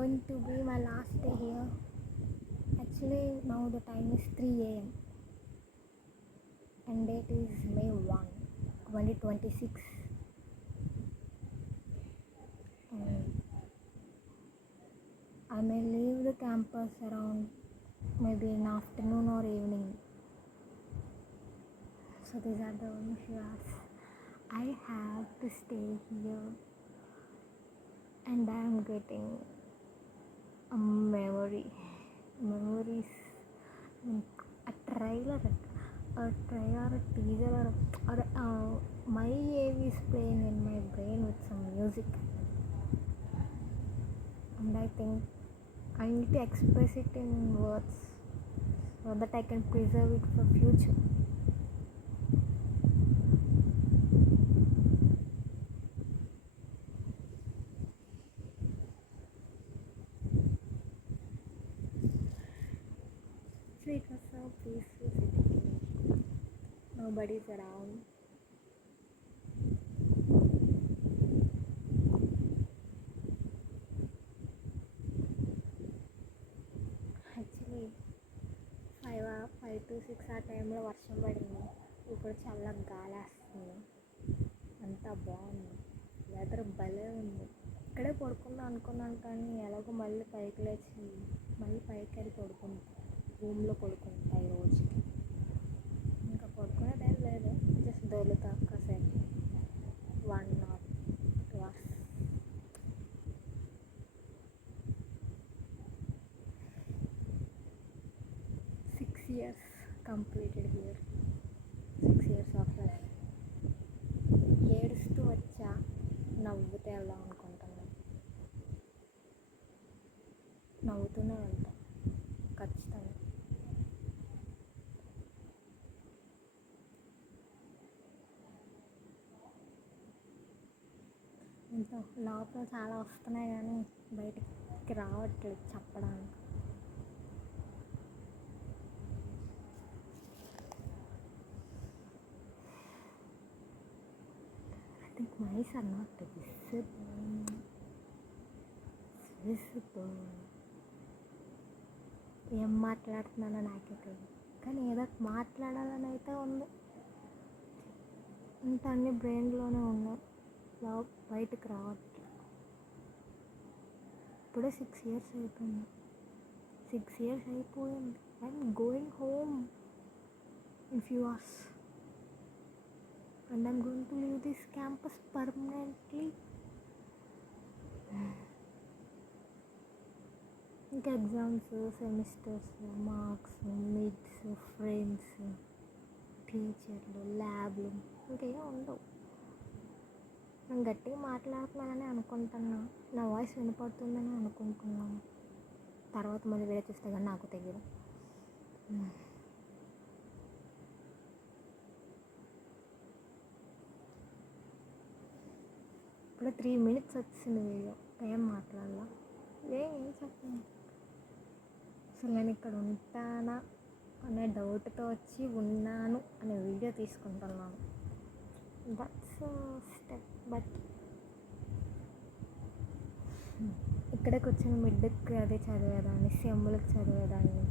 going to be my last day here. Actually, now the time is 3 a.m. and date is May 1, 2026. And I may leave the campus around maybe in afternoon or evening. So these are the only hours I have to stay here, and I am getting a memories, a trailer, a teaser, or my AV is playing in my brain with some music, and I think I need to express it in words so that I can preserve it for future. So it was so peaceful sitting here. Nobody's around. Actually, 5 to 6 ఆ టైంలో వర్షం పడింది. ఇప్పుడు చల్లగా గాలి వేస్తుంది. అంతా బాగుంది. వెదర్ భలే ఉంది. ఇక్కడే పడుకుందాం అనుకున్నాను, కానీ ఎలాగో మళ్ళీ పైకి లేచి మళ్ళీ పైకి వెళ్ళి పడుకుంటా. రూమ్లో పడుకుంటా ఈ రోజుకి. ఇంకా పడుకునేదేం లేదు, జస్ట్ దొరుకుతా కాసేపు 1 or 2 hours. 6 years completed here. 6 years of life. ఏడుస్తూ వచ్చా, నవ్వుతూ వెళ్దాం అనుకుంటున్నాను. నవ్వుతూనే వెళ్తాం ఖచ్చితంగా. ఇంత లోపల చాలా వస్తున్నాయి కానీ బయటికి రావట్లేదు చెప్పడానికి. I think mice are not visible. ఏం మాట్లాడుతున్నానో నాకే తెలియదు, కానీ ఏదో మాట్లాడాలని అయితే ఉంది. ఇంత అన్ని బ్రెయిన్లోనే ఉన్నాయి, బయటకు రావట్లేదు. ఇప్పుడే 6 years అయిపోయింది. 6 years అయిపోయింది. I'm going home in few hours and I'm going to leave this campus permanently. ఇంకా exams, semesters, marks, mids, friends, టీచర్లు, ల్యాబ్లు ఇంకేం ఉండవు. నేను గట్టిగా మాట్లాడుతున్నానని అనుకుంటున్నా, నా వాయిస్ వినపడుతుందని అనుకుంటున్నాను. తర్వాత మళ్ళీ వేరే చూస్తే కానీ నాకు తెలియదు. ఇప్పుడు 3 minutes వచ్చింది వీడియో, ఏం మాట్లాడాలా, ఏం చెప్పను. అసలు నేను ఇక్కడ ఉంటానా అనే డౌట్తో వచ్చి ఉన్నాను అనే వీడియో తీసుకుంటున్నాను. That's step. బట్ ఇక్కడే కూర్చొని మిడ్కి అదే చదివేదాన్ని, సెమ్ములకు చదివేదాన్ని,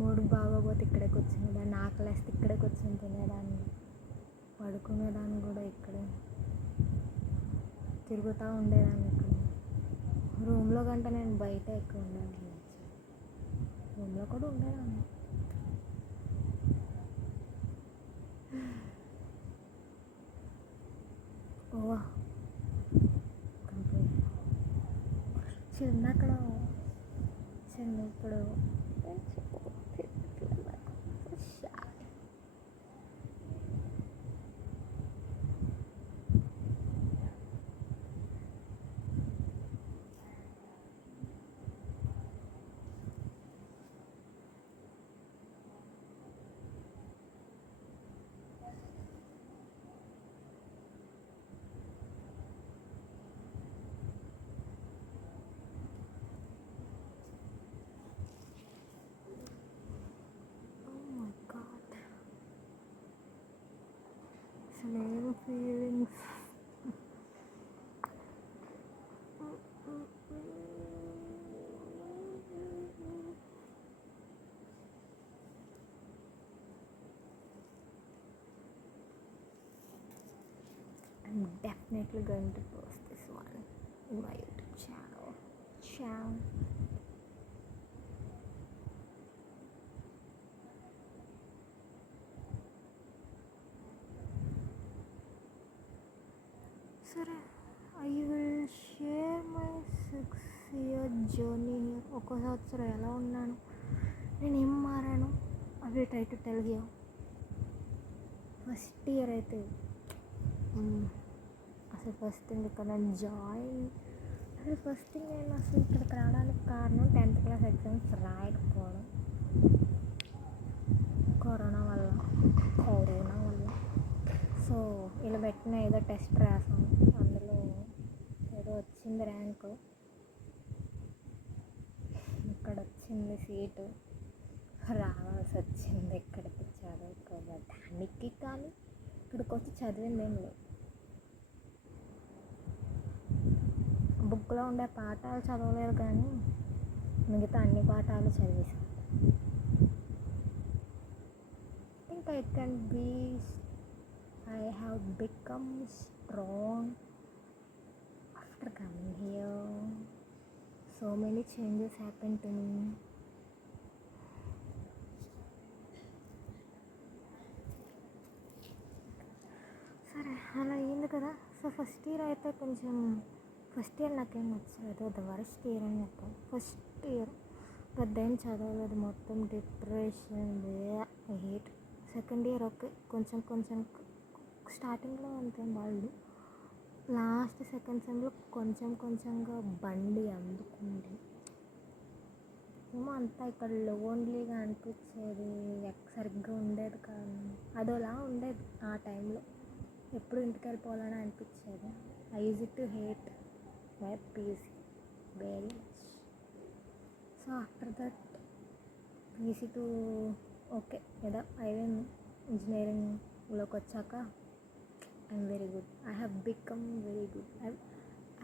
మూడు బాగోపోతే ఇక్కడే కూర్చునేదాన్ని, ఆకలేస్తే ఇక్కడే కూర్చొని తినేదాన్ని, పడుకునేదాన్ని కూడా ఇక్కడే, తిరుగుతూ ఉండేదాన్ని ఇక్కడ. రూమ్లో కంటే నేను బయట ఎక్కువ ఉండేదాన్ని. రూమ్లో కూడా ఉండేదాన్ని. ఓ కంప్లీట్ చిన్నక్కడ ఇప్పుడు అసలు feelings I'm definitely going to post this one in my YouTube channel. Ciao. సరే, I will share my 6-year journey here. ఒక సంవత్సరం ఎలా ఉన్నాను, నేనేం మారాను, I will try to tell here. First year అయితే అసలు ఫస్ట్ థింగ్ ఇక్కడ నేను ఫస్ట్ థింగ్ నేను అసలు ఇక్కడికి రావడానికి కారణం 10th క్లాస్ ఎగ్జామ్స్ రాయకపోవడం. కరోనా వల్ల సో ఇలా పెట్టిన ఏదో టెస్ట్ రాసాం, అందులో ఏదో వచ్చింది ర్యాంకు, ఇక్కడ వచ్చింది సీటు, రావాల్సి వచ్చింది ఇక్కడికి చదువుకోవడానికి. కానీ ఇక్కడికి వచ్చి చదివింది ఏం లేదు. బుక్లో ఉండే పాఠాలు చదవలేదు, కానీ మిగతా అన్ని పాఠాలు చదివేసాం. Think I have become strong after coming here. So many changes happened to me. సరే, అలా అయింది కదా. సో ఫస్ట్ ఇయర్ అయితే కొంచెం, ఫస్ట్ ఇయర్ నాకేం నచ్చలేదు, అది వరస్ట్ ఇయర్ అని చెప్పాను. ఫస్ట్ ఇయర్ పెద్ద ఏం చదవలేదు, మొత్తం depression, hate. Second year okay, కొంచెం స్టార్టింగ్లో అంతేం వాళ్ళు, లాస్ట్ సెకండ్ సెమ్లో కొంచెంగా బండి అందుకుంది. ఏమో అంతా ఇక్కడ లోన్లీగా అనిపించేది, సరిగ్గా ఉండేది కాదు, అదోలా ఉండేది ఆ టైంలో. ఎప్పుడు ఇంటికి వెళ్ళిపోవాలని అనిపించేది. I use to hate my PC very much. So after that PC to okay ఏదో అయిపోయింది. ఇంజనీరింగ్లోకి వచ్చాక I'm very good. I have become very good. I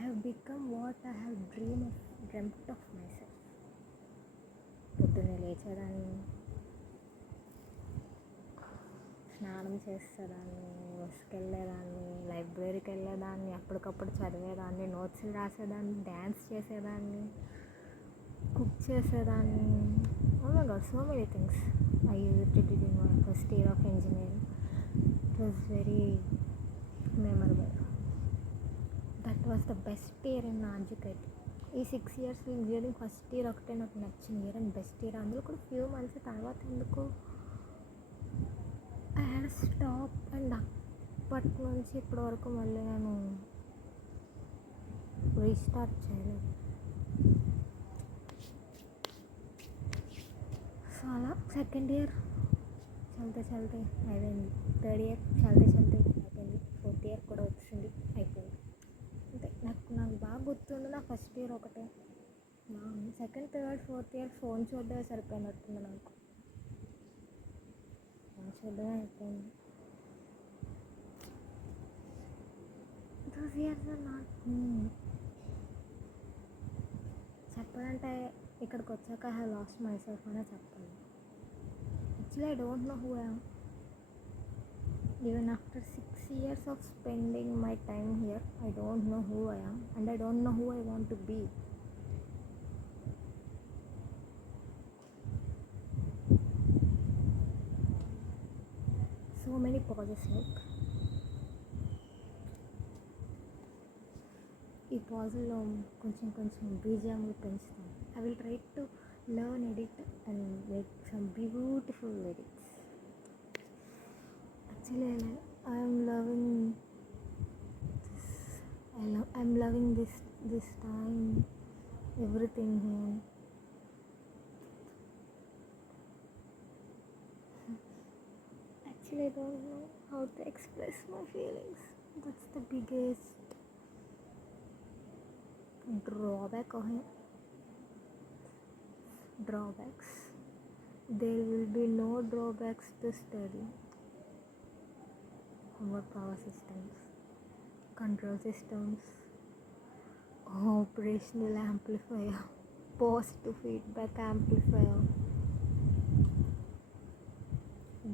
have become what I have dreamed of my self. పొద్దున్నే లేచేదాన్ని, స్నానం చేసేదాన్ని, బస్కి వెళ్ళేదాన్ని, లైబ్రరీకి వెళ్ళేదాన్ని, అప్పటికప్పుడు చదివేదాన్ని, నోట్స్లు రాసేదాన్ని, డ్యాన్స్ చేసేదాన్ని, కుక్ చేసేదాన్ని. Oh my God, so many things I used to do in my first year of engineering. It was very memorable. That was the best year in Najuket. ఈ 6 years ఇంజనీరింగ్ ఫస్ట్ ఇయర్ ఒకటే నాకు నచ్చిన year and best year. అందులో కూడా few months తర్వాత ఎందుకు I had stop. And అప్పటి నుంచి ఇప్పటి వరకు మళ్ళీ నేను రీస్టార్ట్ చేయలేదు. సో అలా సెకండ్ ఇయర్ చల్తే అయిపోయింది. థర్డ్ ఇయర్ చల్తే అయిపోయింది. ఫోర్త్ ఇయర్ కూడా వచ్చింది, అయిపోయింది. అంటే నాకు బాగా గుర్తుండి నా ఫస్ట్ ఇయర్ ఒకటే. Second, third, fourth year phone చూడడమే సరిపోయినట్టుంది నాకు. ఫోన్ చూడడమే అయిపోయింది. Those years or not me. చెప్పాలంటే ఇక్కడికి వచ్చాక I have lost my self అనే చెప్పాలి. Actually I don't know who I am. Even after 6 years of spending my time here, I don't know who I am and I don't know who I want to be. So many pauses, like ఈ పాజుల్లో కొంచెం బీజిఎంలు పెంచుతాను. I will try to learn edit and make some beautiful edits. Actually, I'm loving this time, everything here. Actually, I don't know how to express my feelings. That's the biggest drawbacks. There will be no drawbacks to study. Our power systems, control systems, operational amplifier, positive feedback amplifier.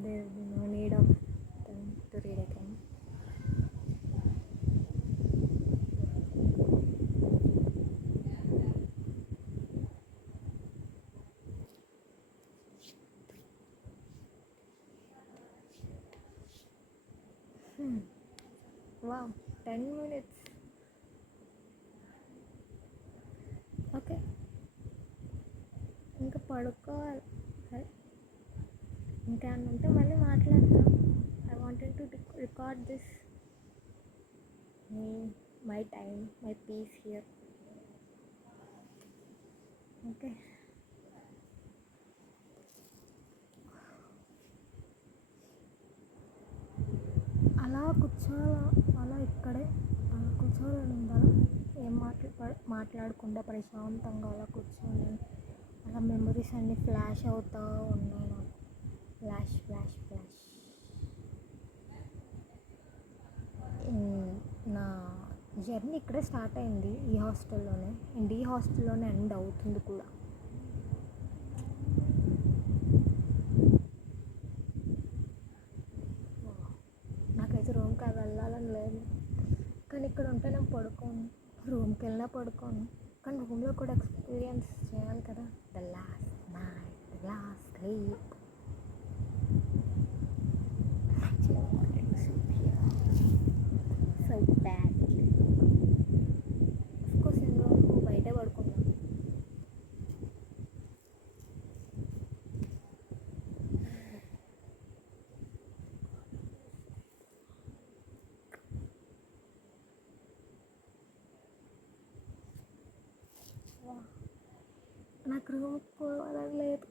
There will be no need of them to read again. వా 10 minutes. Okay, ఇంకా పడుకోవాలి. సరే, ఇంకా ఉంటే మళ్ళీ మాట్లాడతాం. I wanted to record this me my time, my peace here. Okay, అలా కూర్చోాలా, అలా ఇక్కడే అలా కూర్చోవాలని ఉండాలి. ఏం మాట్లాడకుండా ప్రశాంతంగా అలా కూర్చొని అలా మెమరీస్ అన్నీ ఫ్లాష్ అవుతూ ఉన్నాయి నాకు. Flash flash flash. నా జర్నీ ఇక్కడే స్టార్ట్ అయింది, ఈ హాస్టల్లోనే, అండ్ ఈ హాస్టల్లోనే ఎండ్ అవుతుంది కూడా. నాకైతే రూమ్కి వెళ్ళాలని లేదు, కానీ ఇక్కడ ఉంటే నేను పడుకోను. రూమ్కి వెళ్ళినా పడుకోను, కానీ రూమ్లో కూడా ఎక్స్పీరియన్స్ చేయాలి కదా. The last night, the last sleep. So bad. Of course ఎందుకు బయటే పడుకున్నాను. నాకు రూమ్కి పోవాలని లేదు,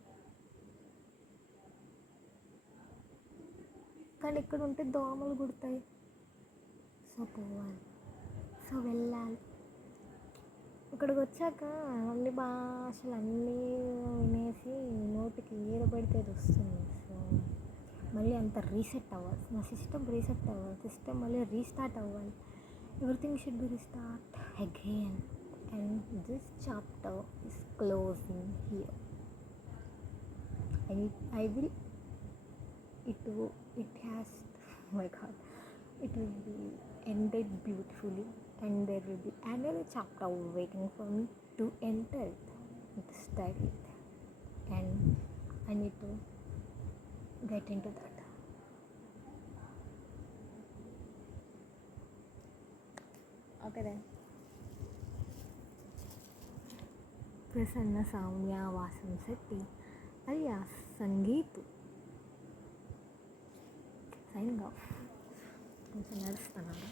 కానీ ఇక్కడ ఉంటే దోమలు కుడతాయి. సో పోవాలి, సో వెళ్ళాలి. ఇక్కడికి వచ్చాక అన్ని భాషలు అన్నీ వినేసి నోటికి ఏదో పెడితే అది వస్తుంది. సో మళ్ళీ అంత రీసెట్ అవ్వాలి, నా సిస్టమ్ రీసెట్ అవ్వాలి, సిస్టమ్ మళ్ళీ రీస్టార్ట్ అవ్వాలి. Everything should be restart again. And this chapter is closing here. I will it has, oh my god, it will be ended beautifully, and there will be another chapter waiting for me to enter it, to study it, and I need to get into that. Okay then. Prasanna సౌమ్య వాసంశెట్టి అలియాస్ sangeet signing off. కొంచెం నడుస్తున్నాను.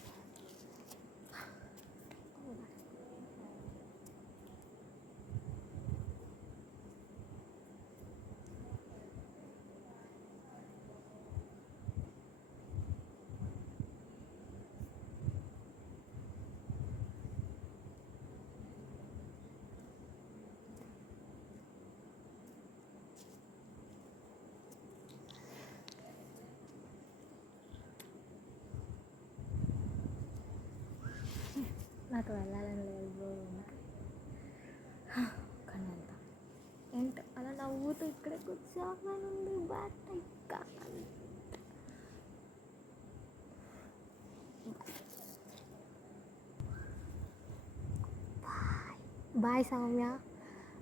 నాకు వెళ్ళాలని లేదు, కానీ వెళ్తా. ఏంటో అలా నవ్వుతూ ఇక్కడే కూర్చోవాలనుంది, but I can't. Bye Soumya,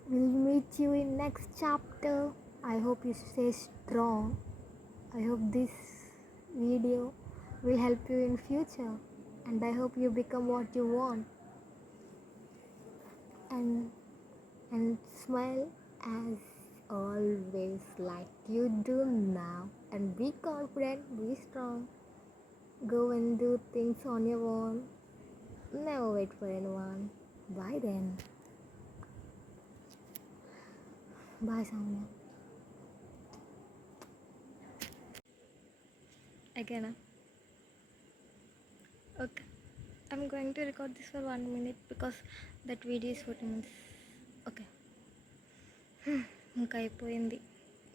we'll meet you in next chapter. I hope you stay strong. I hope this video will help you in future, and I hope you become what you want, and smile as always like you do now, and be confident, be strong, go and do things on your own, never wait for anyone. Bye then. Bye Soumya. Again. Okay, I'm going to record this for 1 minute because that video is 40 minutes. Okay. ఇంకా అయిపోయింది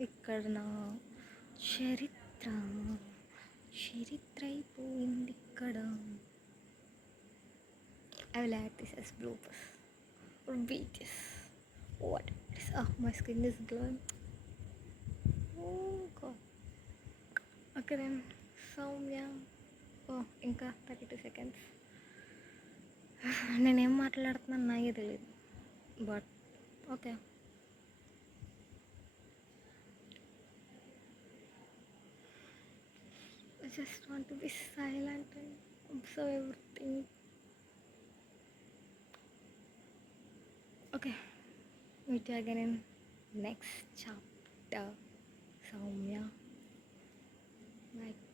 ఇక్కడ నా చరిత్ర అయిపోయింది ఇక్కడ. I will add this as bloopers or videos, what it is. Oh, my skin is glowing. Oh god. Okay then, Soumya. Oh, ఇంకా 32 seconds. నేనేం మాట్లాడుతున్నాను నాకే తెలియదు, but okay. just want to be silent and observe everything. Okay, meet you again in next chapter. Soumya. Bye.